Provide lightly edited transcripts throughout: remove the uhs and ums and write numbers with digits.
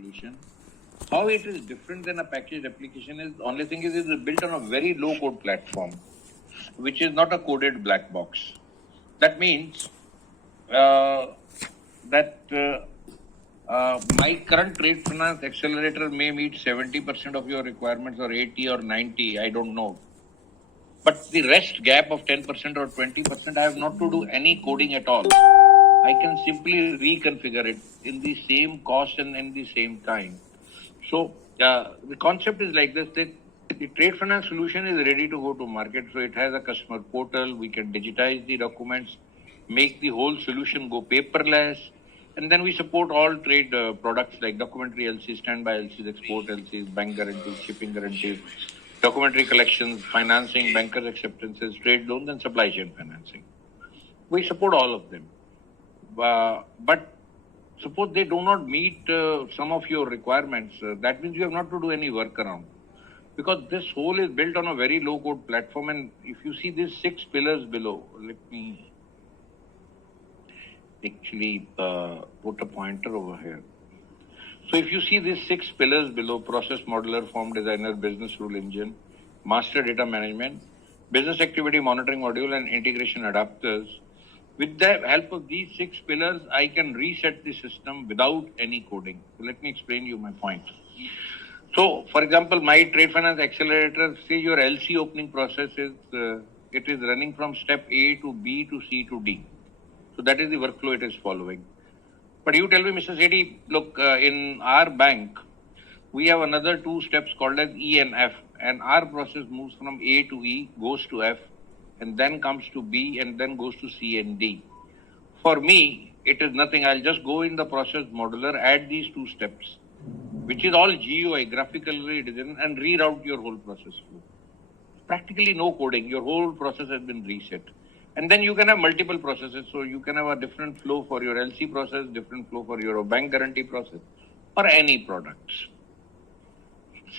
solution. How it is different than a packaged application is only thing is it is built on a very low code platform, which is not a coded black box. That means that my current trade finance accelerator may meet 70% of your requirements or 80 or 90, I don't know. But the rest gap of 10% or 20%, I have not to do any coding at all. I can simply reconfigure it in the same cost and in the same time. So the concept is like this, that the trade finance solution is ready to go to market. So it has a customer portal. We can digitize the documents, make the whole solution go paperless. And then we support all trade products like documentary LC, standby LCs, export LCs, bank guarantees, shipping guarantees, documentary collections, financing, bankers acceptances, trade loans, and supply chain financing. We support all of them. But suppose they do not meet some of your requirements, that means you have not to do any workaround. Because this whole is built on a very low code platform, and if you see these 6 pillars below, let me actually put a pointer over here. So if you see these 6 pillars below: process modeler, form designer, business rule engine, master data management, business activity monitoring module, and integration adapters. With the help of these 6 pillars, I can reset the system without any coding. So let me explain you my point. So, for example, my trade finance accelerator, say your LC opening process is, it is running from step A to B to C to D. So that is the workflow it is following. But you tell me, Mr. Sethi, look, in our bank, we have another 2 steps called as E and F, and our process moves from A to E, goes to F, and then comes to B, and then goes to C and D. For me, it is nothing. I'll just go in the process modeler, add these 2 steps, which is all GUI, graphically design, and reroute your whole process flow. Practically no coding. Your whole process has been reset. And then you can have multiple processes. So you can have a different flow for your LC process, different flow for your bank guarantee process, or any products.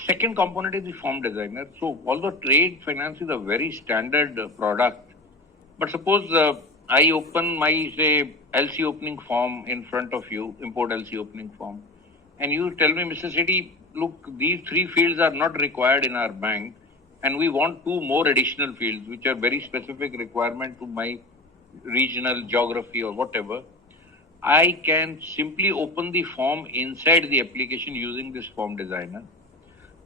Second component is the form designer. So although trade finance is a very standard product, but suppose I open my, say, LC opening form in front of you, import LC opening form, and you tell me, Mr. Sethi, look, these 3 fields are not required in our bank, and we want 2 more additional fields, which are very specific requirement to my regional geography or whatever. I can simply open the form inside the application using this form designer,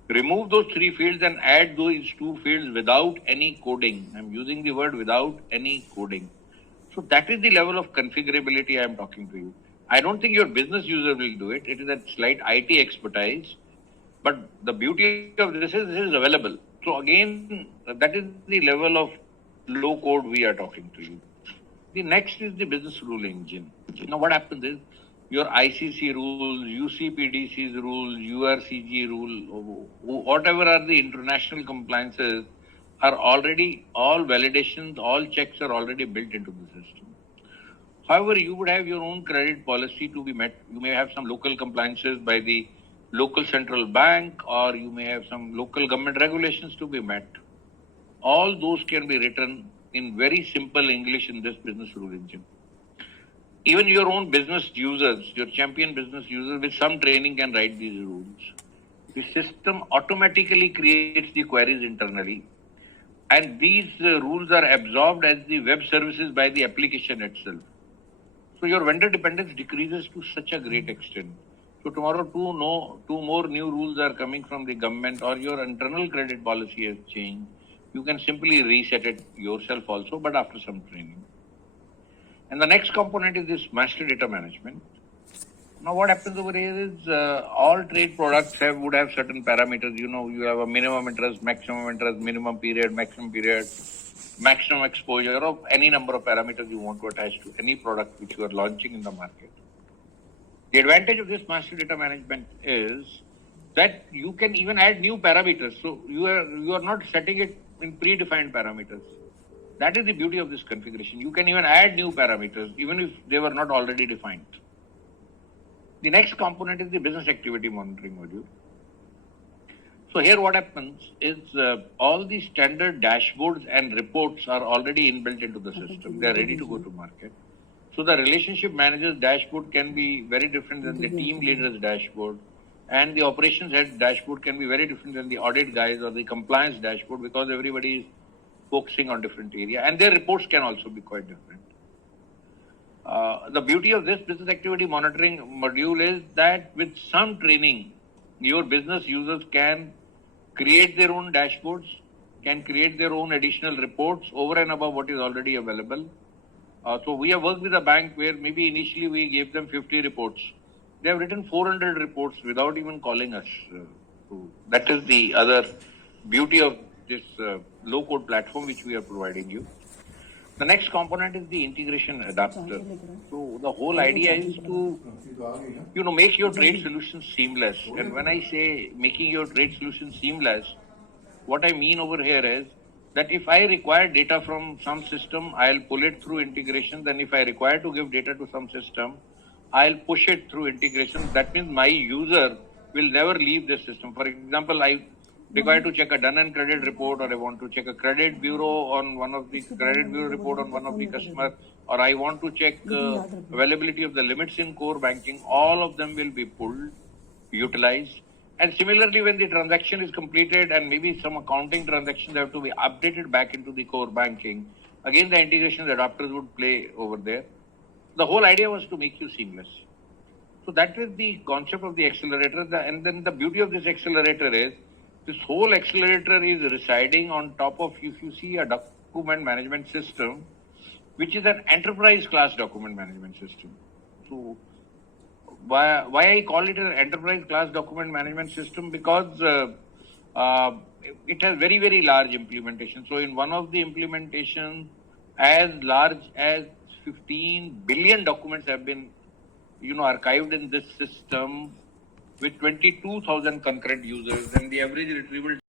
remove those 3 fields and add those 2 fields without any coding. I'm using the word without any coding. So that is the level of configurability I am talking to you. I don't think your business user will do it. It is a slight IT expertise. But the beauty of this is available. So again, that is the level of low code we are talking to you. The next is the business rule engine. Now what happens is, your ICC rules, UCPDC's rules, URCG rule, whatever are the international compliances, are already, all validations, all checks are already built into the system. However, you would have your own credit policy to be met. You may have some local compliances by the local central bank, or you may have some local government regulations to be met. All those can be written in very simple English in this business rule engine. Even your own business users, your champion business users with some training can write these rules. The system automatically creates the queries internally, and these rules are absorbed as the web services by the application itself. So your vendor dependence decreases to such a great extent. So tomorrow 2 more new rules are coming from the government, or your internal credit policy has changed. You can simply reset it yourself also, but after some training. And the next component is this master data management. Now what happens over here is all trade products would have certain parameters. You know, you have a minimum interest, minimum period, maximum exposure, or any number of parameters you want to attach to any product which you are launching in the market. The advantage of this master data management is that you can even add new parameters. So you are not setting it in predefined parameters. That is the beauty of this configuration. You can even add new parameters, even if they were not already defined. The next component is the business activity monitoring module. So here what happens is all the standard dashboards and reports are already inbuilt into the system. They are ready to go to market. So the relationship manager's dashboard can be very different than the team leader's dashboard. And the operations head dashboard can be very different than the audit guys or the compliance dashboard because everybody is focusing on different area, and their reports can also be quite different. The beauty of this business activity monitoring module is that with some training, your business users can create their own dashboards, can create their own additional reports over and above what is already available. So we have worked with a bank where maybe initially we gave them 50 reports. They have written 400 reports without even calling us. So that is the other beauty of this low-code platform which we are providing you. The next component is the integration adapter. So the whole idea is to, make your trade solutions seamless. And when I say making your trade solutions seamless, what I mean over here is that if I require data from some system, I'll pull it through integration. Then if I require to give data to some system, I'll push it through integration. That means my user will never leave the system. For example, I require to check a done and credit report, or I want to check a credit bureau on one of the credit bureau report on one of the customer, or I want to check availability of the limits in core banking. All of them will be pulled, utilized. And similarly, when the transaction is completed and maybe some accounting transactions have to be updated back into the core banking, again the integration adapters would play over there. The whole idea was to make you seamless. So that is the concept of the accelerator. And then the beauty of this accelerator is this whole accelerator is residing on top of, if you see, a document management system, which is an enterprise class document management system. So why I call it an enterprise class document management system? Because it has very, very large implementation. So in one of the implementation, as large as 15 billion documents have been, archived in this system with 22,000 concurrent users, and the average retrieval